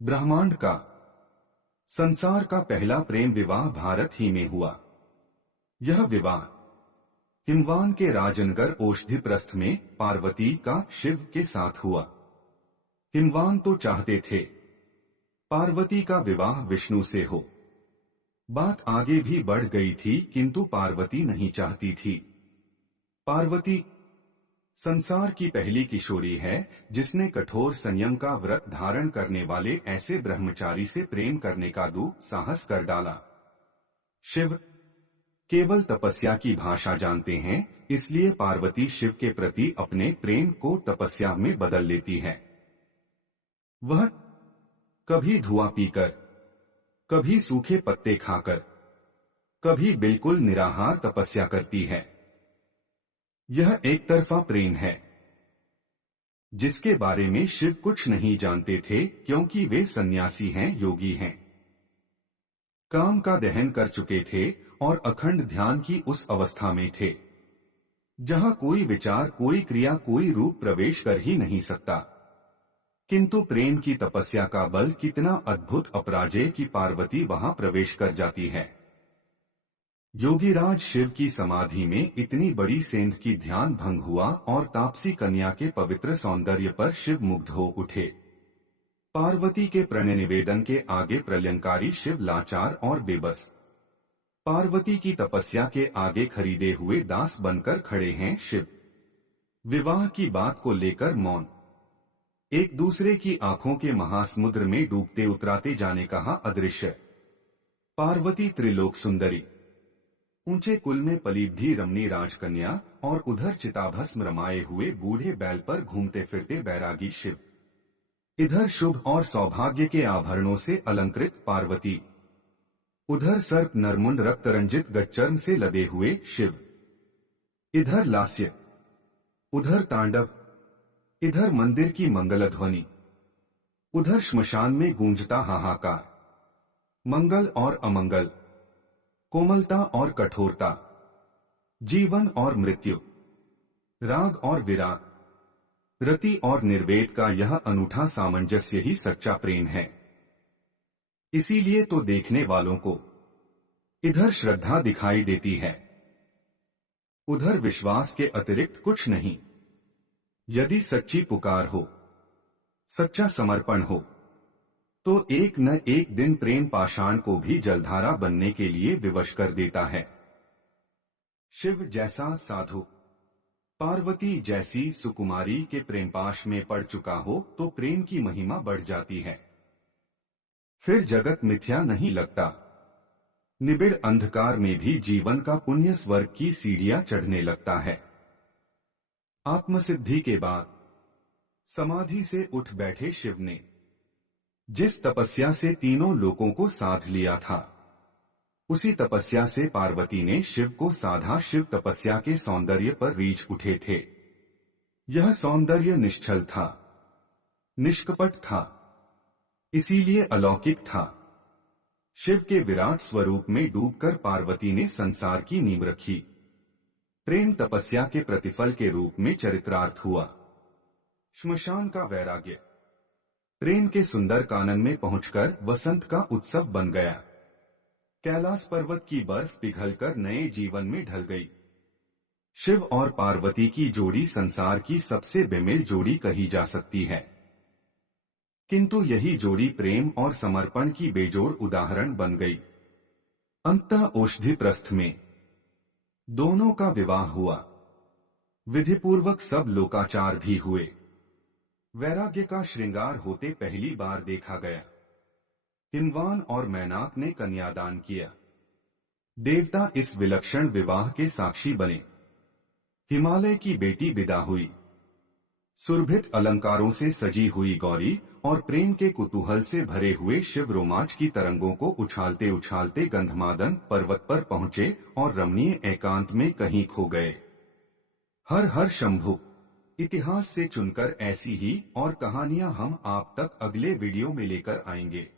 ब्रह्मांड का संसार का पहला प्रेम विवाह भारत ही में हुआ। यह विवाह हिमवान के राजनगर औषधिप्रस्थ में पार्वती का शिव के साथ हुआ। हिमवान तो चाहते थे पार्वती का विवाह विष्णु से हो। बात आगे भी बढ़ गई थी, किंतु पार्वती नहीं चाहती थी। पार्वती संसार की पहली किशोरी है जिसने कठोर संयम का व्रत धारण करने वाले ऐसे ब्रह्मचारी से प्रेम करने का दुस्साहस कर डाला। शिव केवल तपस्या की भाषा जानते हैं, इसलिए पार्वती शिव के प्रति अपने प्रेम को तपस्या में बदल लेती है। वह कभी धुआं पीकर, कभी सूखे पत्ते खाकर, कभी बिल्कुल निराहार तपस्या करती है। यह एक तरफा प्रेम है जिसके बारे में शिव कुछ नहीं जानते थे, क्योंकि वे सन्यासी हैं, योगी हैं। काम का दहन कर चुके थे और अखंड ध्यान की उस अवस्था में थे जहां कोई विचार, कोई क्रिया, कोई रूप प्रवेश कर ही नहीं सकता। किंतु प्रेम की तपस्या का बल कितना अद्भुत अपराजय की पार्वती वहां प्रवेश कर जाती है। योगीराज शिव की समाधि में इतनी बड़ी सेंध की ध्यान भंग हुआ और तापसी कन्या के पवित्र सौंदर्य पर शिव मुग्ध हो उठे। पार्वती के प्रणय निवेदन के आगे प्रलयंकारी शिव लाचार और बेबस। पार्वती की तपस्या के आगे खरीदे हुए दास बनकर खड़े हैं शिव। विवाह की बात को लेकर मौन, एक दूसरे की आंखों के महासमुद्र में डूबते उतराते जाने कहा अदृश्य। पार्वती त्रिलोक सुंदरी, ऊंचे कुल में पलीभी रमणी राजकन्या, और उधर चिताभस्म रमाए हुए बूढ़े बैल पर घूमते फिरते बैरागी शिव। इधर शुभ और सौभाग्य के आभरणों से अलंकृत पार्वती, उधर सर्प नरमुंड रक्तरंजित गच्चर्म से लदे हुए शिव। इधर लास्य, उधर तांडव, इधर मंदिर की मंगलध्वनि, उधर श्मशान में गूंजता हाहाकार। मंगल और अमंगल, कोमलता और कठोरता, जीवन और मृत्यु, राग और विराग, रति और निर्वेद का यह अनूठा सामंजस्य ही सच्चा प्रेम है। इसीलिए तो देखने वालों को इधर श्रद्धा दिखाई देती है, उधर विश्वास के अतिरिक्त कुछ नहीं। यदि सच्ची पुकार हो, सच्चा समर्पण हो, तो एक न एक दिन प्रेम पाषाण को भी जलधारा बनने के लिए विवश कर देता है। शिव जैसा साधु पार्वती जैसी सुकुमारी के प्रेमपाश में पड़ चुका हो तो प्रेम की महिमा बढ़ जाती है। फिर जगत मिथ्या नहीं लगता। निबिड़ अंधकार में भी जीवन का पुण्य स्वर्ग की सीढ़ियां चढ़ने लगता है। आत्मसिद्धि के बाद समाधि से उठ बैठे शिव ने जिस तपस्या से तीनों लोकों को साध लिया था, उसी तपस्या से पार्वती ने शिव को साधा। शिव तपस्या के सौंदर्य पर रीझ उठे थे। यह सौंदर्य निश्चल था, निष्कपट था, इसीलिए अलौकिक था। शिव के विराट स्वरूप में डूबकर पार्वती ने संसार की नींव रखी। प्रेम तपस्या के प्रतिफल के रूप में चरित्रार्थ हुआ। श्मशान का वैराग्य प्रेम के सुंदर कानन में पहुंचकर वसंत का उत्सव बन गया। कैलाश पर्वत की बर्फ पिघलकर नए जीवन में ढल गई। शिव और पार्वती की जोड़ी संसार की सबसे बेमेल जोड़ी कही जा सकती है, किंतु यही जोड़ी प्रेम और समर्पण की बेजोड़ उदाहरण बन गई। अंततः औषधिप्रस्थ में दोनों का विवाह हुआ। विधिपूर्वक सब लोकाचार भी हुए। वैराग्य का श्रृंगार होते पहली बार देखा गया। हिमवान और मैनाक ने कन्यादान किया। देवता इस विलक्षण विवाह के साक्षी बने। हिमालय की बेटी विदा हुई। सुरभित अलंकारों से सजी हुई गौरी और प्रेम के कुतूहल से भरे हुए शिव रोमांच की तरंगों को उछालते उछालते गंधमादन पर्वत पर पहुंचे और रमणीय एकांत में कहीं खो गए। हर हर शंभु। इतिहास से चुनकर ऐसी ही और कहानियां हम आप तक अगले वीडियो में लेकर आएंगे।